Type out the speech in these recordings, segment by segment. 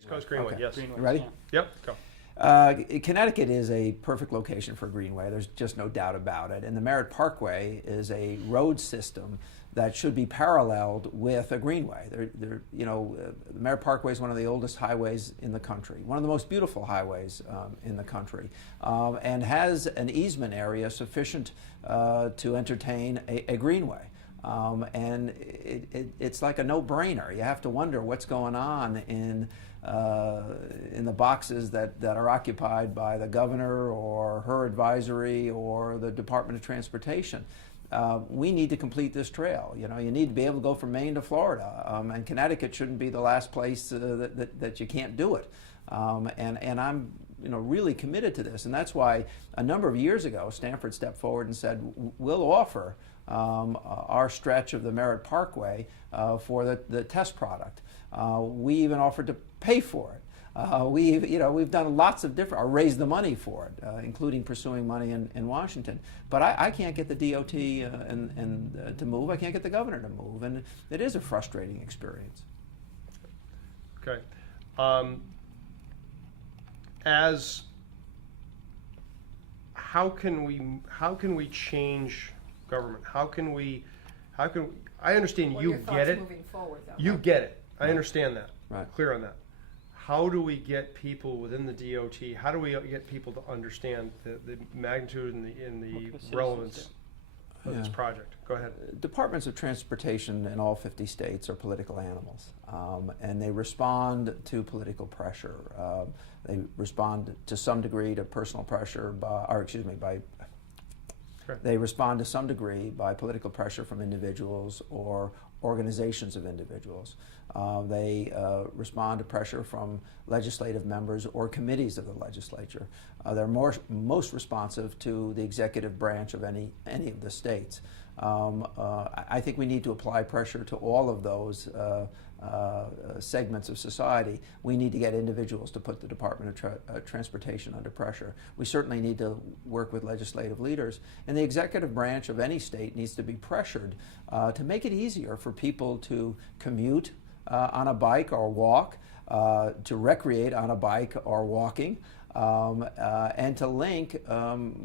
East Coast Greenway, Okay. yes. You ready? Yep, go. Connecticut is a perfect location for Greenway. There's just no doubt about it. And the Merritt Parkway is a road system that should be paralleled with a Greenway. The Merritt Parkway is one of the oldest highways in the country, one of the most beautiful highways in the country, and has an easement area sufficient to entertain a Greenway. It's like a no-brainer. You have to wonder what's going on in the boxes that are occupied by the governor or her advisory or the Department of Transportation. We need to complete this trail. You need to be able to go from Maine to Florida, and Connecticut shouldn't be the last place that you can't do it. And I'm really committed to this, and that's why a number of years ago Stanford stepped forward and said we'll offer our stretch of the Merritt Parkway for the test product. We even offered to pay for it. We've done lots of different, or raised the money for it, including pursuing money in Washington. But I can't get the DOT to move. I can't get the governor to move, and it is a frustrating experience. Okay. How can we change government? I understand What are you your get thoughts it. moving forward, though? You get it. I understand that. Right. Clear on that. How do we get people within the DOT? How do we get people to understand the magnitude and the relevance of this project? Go ahead. Departments of transportation in all 50 states are political animals, and they respond to political pressure. They respond to some degree to personal pressure, they respond to some degree by political pressure from individuals or organizations of individuals. They respond to pressure from legislative members or committees of the legislature. They're most responsive to the executive branch of any of the states. I think we need to apply pressure to all of those segments of society. We need to get individuals to put the Department of Transportation under pressure. We certainly need to work with legislative leaders, and the executive branch of any state needs to be pressured to make it easier for people to commute on a bike or walk, to recreate on a bike or walking, and to link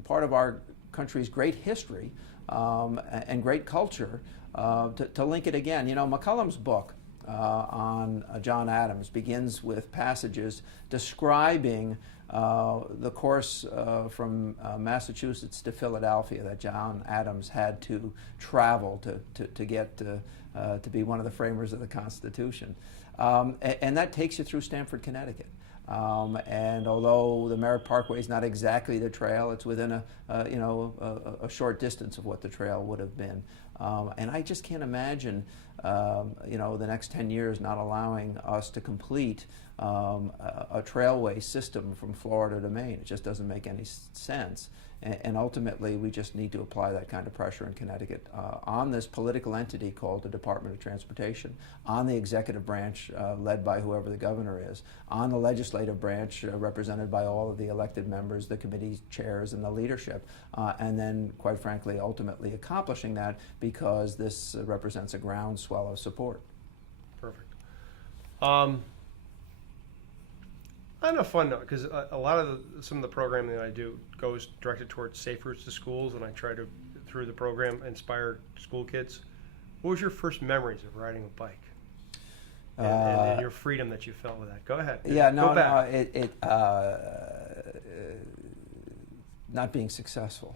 part of our country's great history and great culture, to link it again. McCullum's book on John Adams begins with passages describing the course from Massachusetts to Philadelphia that John Adams had to travel to get to be one of the framers of the Constitution. And that takes you through Stamford, Connecticut. And although the Merritt Parkway is not exactly the trail, it's within a short distance of what the trail would have been. And I just can't imagine the next 10 years not allowing us to complete a trailway system from Florida to Maine. It just doesn't make any sense. And ultimately, we just need to apply that kind of pressure in Connecticut on this political entity called the Department of Transportation, on the executive branch led by whoever the governor is, on the legislative branch represented by all of the elected members, the committee chairs, and the leadership, and then, quite frankly, ultimately accomplishing that because this represents a groundswell of support. Perfect. On a fun note, because a lot of some of the programming that I do goes directed towards safe routes to schools, and I try to, through the program, inspire school kids. What was your first memories of riding a bike? And your freedom that you felt with that? Go ahead. Yeah, Go back. Not being successful.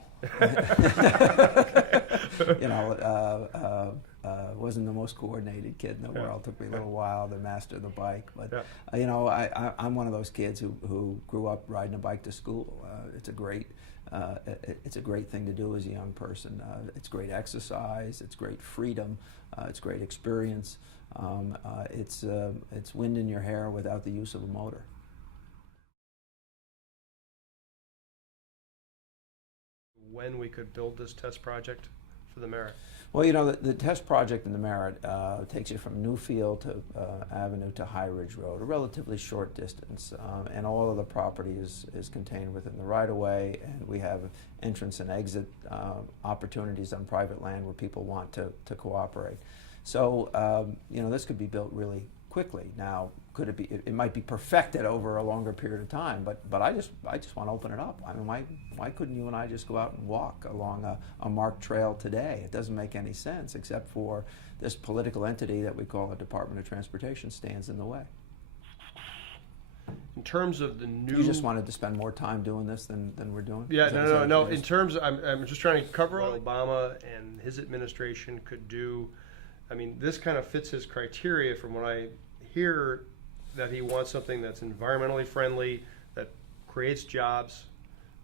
Wasn't the most coordinated kid in the world. Took me a little while to master the bike, but I'm one of those kids who grew up riding a bike to school. It's a great thing to do as a young person. It's great exercise. It's great freedom. It's great experience. It's wind in your hair without the use of a motor. When we could build this test project for the Merritt? Well, the test project in the Merritt takes you from Newfield to Avenue to High Ridge Road, a relatively short distance, and all of the property is contained within the right-of-way, and we have entrance and exit opportunities on private land where people want to cooperate. So, this could be built really quickly. Now, could it be? It might be perfected over a longer period of time. But I just want to open it up. I mean, why couldn't you and I just go out and walk along a marked trail today? It doesn't make any sense, except for this political entity that we call the Department of Transportation stands in the way. In terms of the new, You just wanted to spend more time doing this than we're doing? yeah, Is that- no. is that- In terms, I'm just trying to cover what Obama and his administration could do. I mean, this kind of fits his criteria from what I hear, that he wants something that's environmentally friendly, that creates jobs,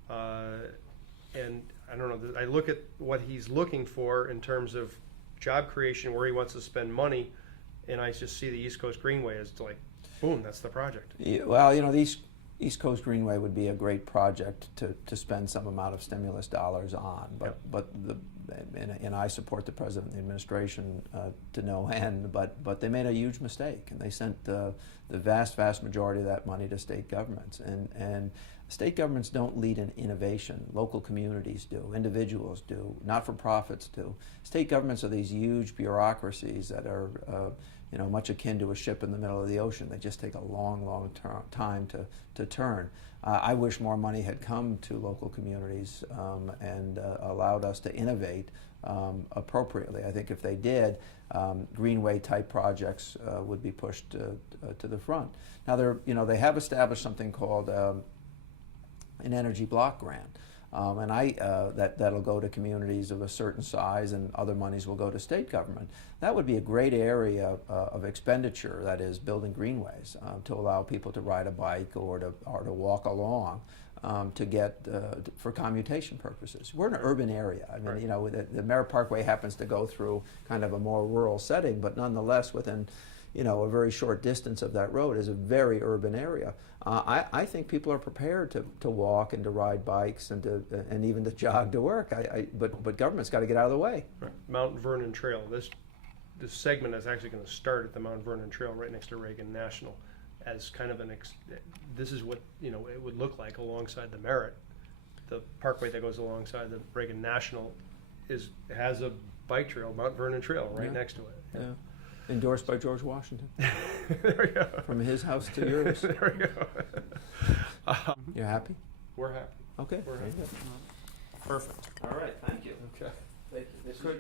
and I don't know. I look at what he's looking for in terms of job creation, where he wants to spend money, and I just see the East Coast Greenway as like, boom, that's the project. Yeah, well, the East Coast Greenway would be a great project to spend some amount of stimulus dollars on, and I support the president and the administration to no end, but they made a huge mistake, and they sent the vast majority of that money to state governments, and state governments don't lead in innovation. Local communities do, individuals do, not-for-profits do. State governments are these huge bureaucracies that are much akin to a ship in the middle of the ocean. They just take a long time to turn. I wish more money had come to local communities and allowed us to innovate appropriately. I think if they did, Greenway-type projects would be pushed to the front. Now, they have established something called an energy block grant. And that'll go to communities of a certain size, and other monies will go to state government. That would be a great area of expenditure, that is, building greenways to allow people to ride a bike or to walk along to get for commutation purposes. We're in an urban area. I mean, Right. The Merritt Parkway happens to go through kind of a more rural setting, but nonetheless, within a very short distance of that road is a very urban area. I think people are prepared to walk and to ride bikes and even to jog to work. But government's got to get out of the way. Right. Mount Vernon Trail. This segment is actually going to start at the Mount Vernon Trail right next to Reagan National, as kind of this is what it would look like alongside the Merritt. The parkway that goes alongside the Reagan National has a bike trail, Mount Vernon Trail, right next to it. Yeah. Endorsed by George Washington. There we go. From his house to yours. There we go. You're happy? We're happy. Okay. We're happy. Perfect. All right. Thank you. Okay. This is yours.